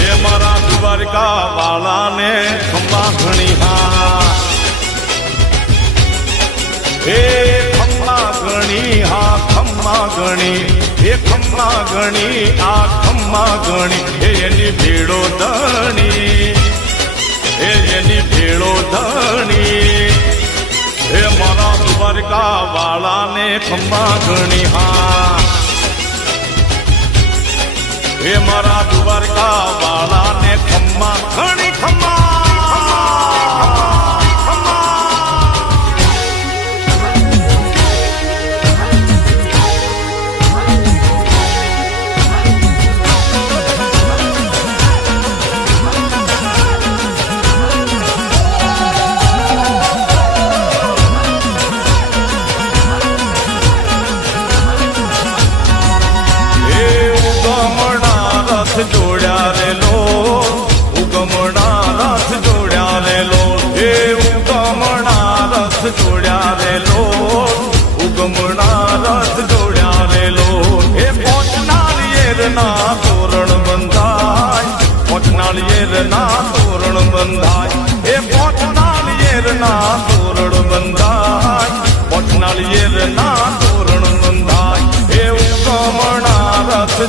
એ મારા દ્વારકા વાળા ને ખમ્મા ઘણી હા એ ખમ્મા ઘણી હા ખમ્મા ઘણી એ ખમ્મા ઘણી આ ખમ્મા ઘણી એની ભેળો ધણી એની ભેળો ધણી એ મારા દ્વારકા વાળાને ખમ્મા ઘણી હા એ મારા દ્વારકા વાળાને ખમ્મા ઘણી ખમ્મા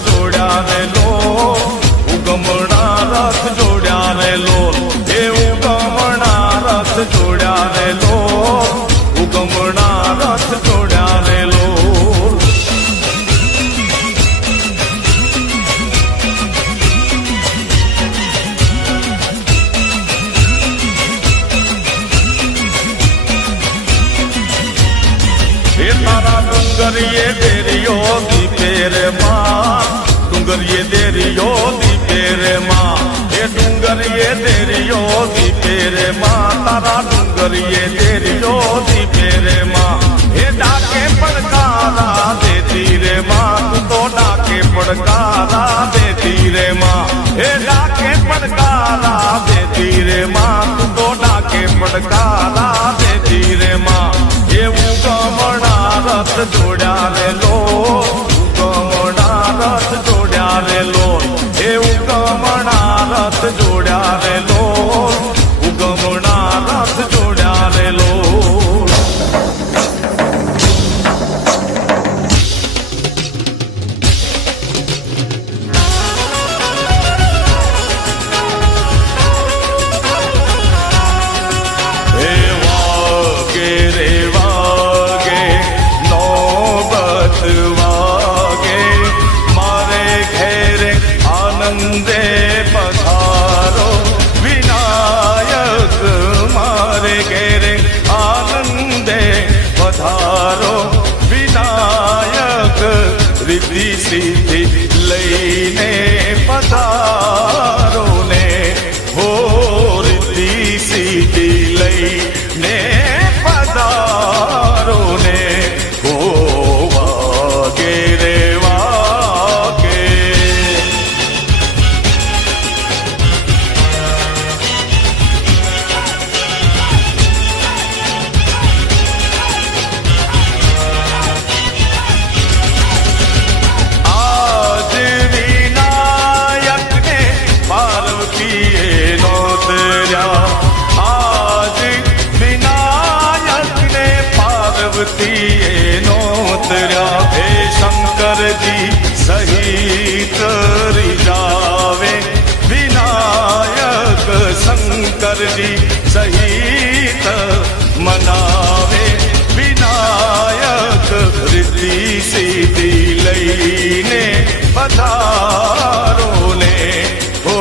જોડ્યા રે લો ઉગમણા રથ જોડ્યા રે લો એ ઉગમણા રથ જોડ્યા રે લો ઉગમણા રથ જોડ્યા રે લો तारा डूंगरिए देरियो दीपे रे माँ डूंगरिए देरियो दीपे रे माँ ये डूंगरिए देरियो दीपे रे माँ तारा डूंगरिए देरियो दीपे रे माँ ये डाके पड़कारा देती रे माँ तू तो डाके पड़कारा देती रे माँ ये डाके पड़कारा देती रे माँ तू तो डाके पड़कारा देती रे माँ ये उगमणा रथ जोड्या रे लो उगमणा रथ जोड्या रे लो हे उगमणा रथ जोड्या रे लो उगमणा रथ जोड्या रे लो आनंदे पधारो विनायक मारे घेरे आनंदे पधारो विनायक रिद्धि सिद्धि लईने पधारो ने हो रिद्धि सिद्धि लईने पधारो ने हो वागे रे शंकर जी सहित रिजावे विनायक शंकर जी सहित मनावे विनायक रिद्धि सिद्धि लईने पधारो ने हो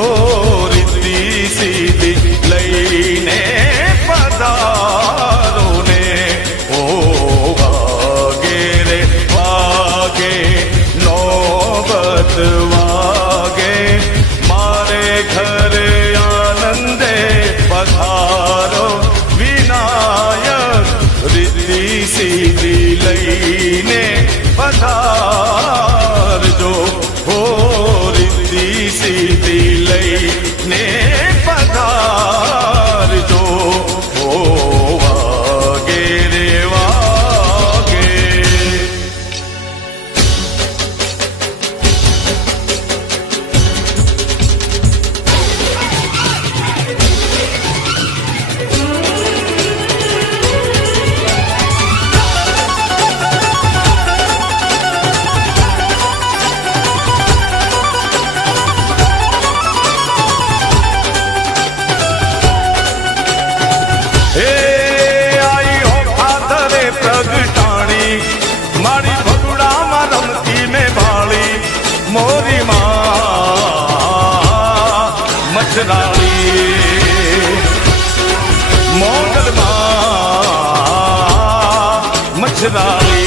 रिद्धि सिद्धि लईने पधारो ने ओ नौबत वागे मारे घर आनंदे पधारो विनायक रिद्धि सिद्धि लईने पधार जो हो रिद्धि सिद्धि लईने पधार जो हो वागे रे वागे प्रगटाणी मारी भगुड़ा मा रमती में भाली मोरी माँ मछराली मोगल माँ मछराली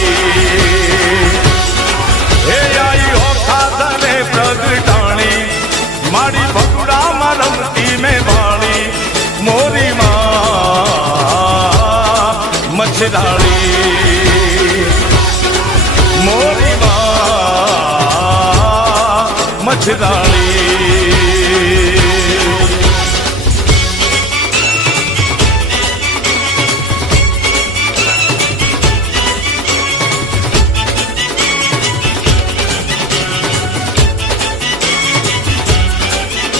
हे आई हो खादरे प्रगटाणी मारी भगुड़ा मा रमती में भाली मोरी माँ मछराली मोरी माँ मछराली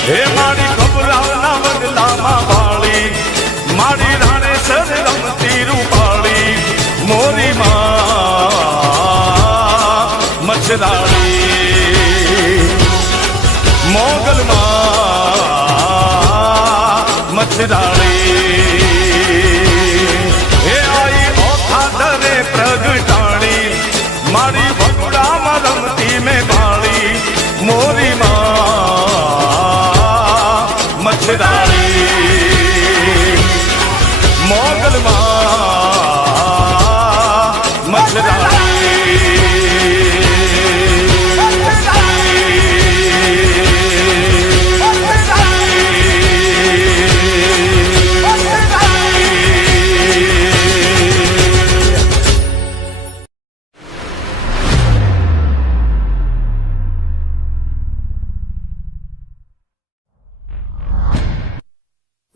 हे मारी घबरावना बदलामा वाली मारी राणे सर रमती रूपाली मोरी माँ मछराली મોગલમાં મચ્છરાળી એ આઈ ઓખા દરે પ્રગટાણી મારી વગડામાં રમતી મેં ભાળી મોરી માં મચ્છરાળી મોગલમાં મચ્છરાળી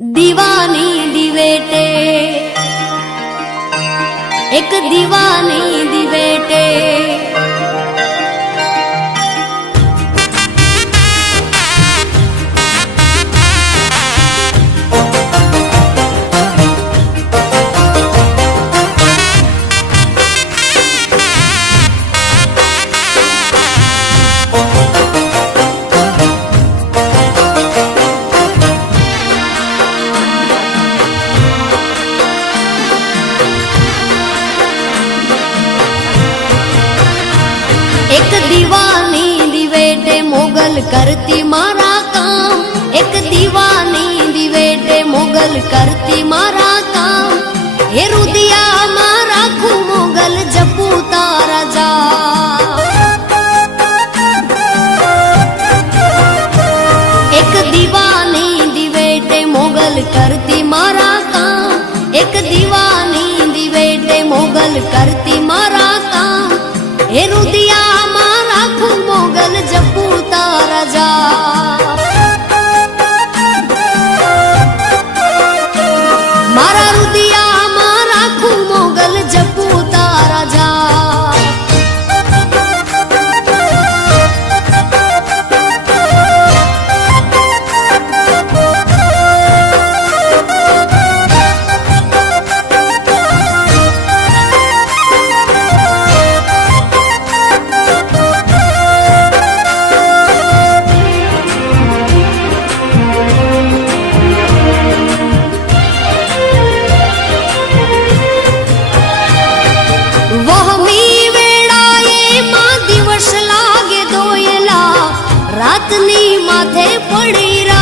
दीवानी दिवेटे एक दीवानी दिवेटे एक दीवानी दिवेटे मोगल करती मारा काम एक दीवानी दिवेटे मोगल करती मारा काम हे रुदिया मारा खू मोगल जपू तारा जा एक दीवानी दिवेटे मोगल करती मारा काम एक दीवानी दिवेटे मोगल करती मारा काम हे रुदिया मोगल जपू तारा जा मारा रुदिया मारा खू मोगल जपू तारा जा रातनी माथे पड़ी रा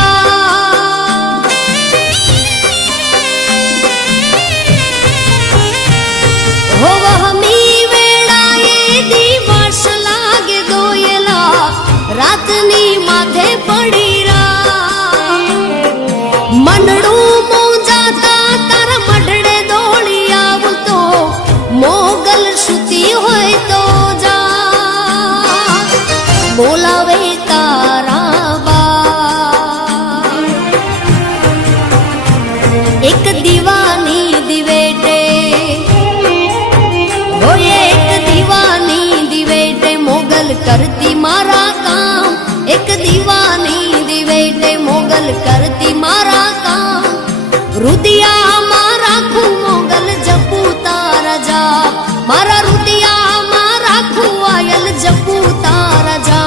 हो वहमी वेड़ा ये दिवस लागे दोयला रातनी माथे पड़ी रा मनडू मोजाता तार मडड़े दौड़ी आवतो मोगल सुती होय तो जा बोलावे एक दीवानी दिवेटे हो एक दीवानी दिवेटे मोगल करती मारा काम एक दीवानी दिवेटे मोगल करती मारा काम रुदिया मारा खू मोगल जपू तारा जा मारा रुदिया मारा खू आयल जपू तारा जा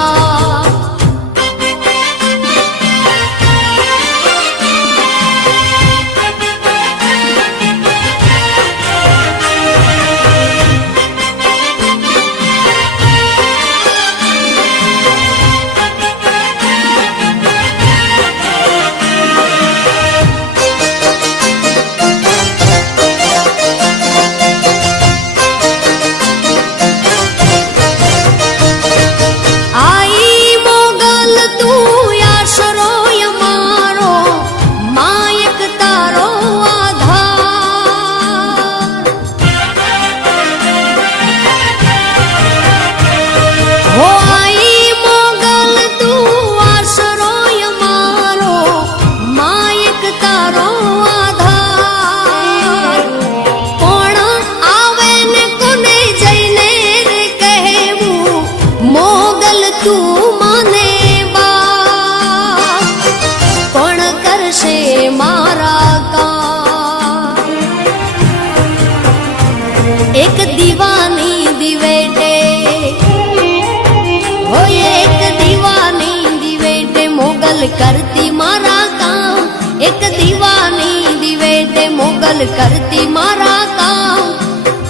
કરતી મારા કામ એક દીવાની દિવેટે મોગલ કરતી મારા કામ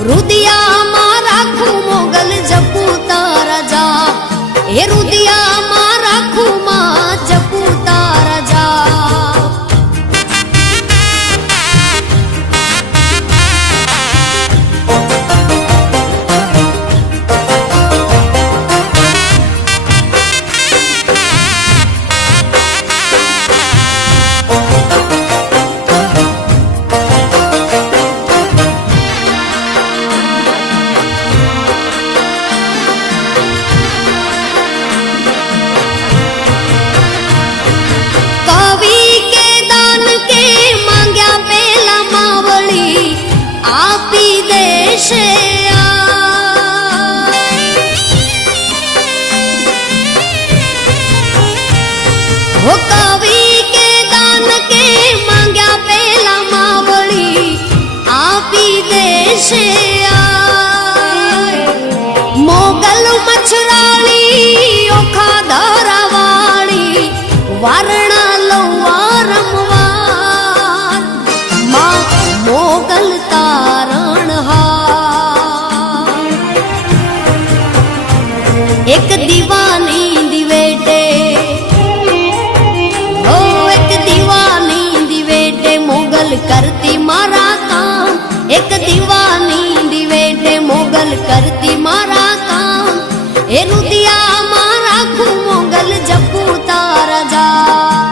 રુદિયામાં રાખું મોગલ જપું તારા જા એ રુદિયામાં રાખું માં જપું તારા જા આપી દેશે હો કવિ કે દાન કે માંગ્યા પેલા માવળી આપી દેશે મોગલ મછરાળી ઓખા ધરાવાળી વારણા લવા રમવા માં મોગલ એક દીવાની દિવેટે ઓ એક દીવાની દિવેટે મોગલ કરતી મારા કામ એક દીવાની દિવેટે મોગલ કરતી મારા કામ એ રુદિયામાં રાખું મોગલ જપું તારા જા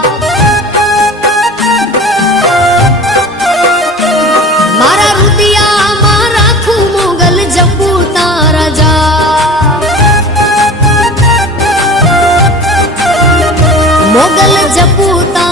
મારા રુદિયામાં રાખું મોગલ જપું તારા જા મોગલ જપું તારા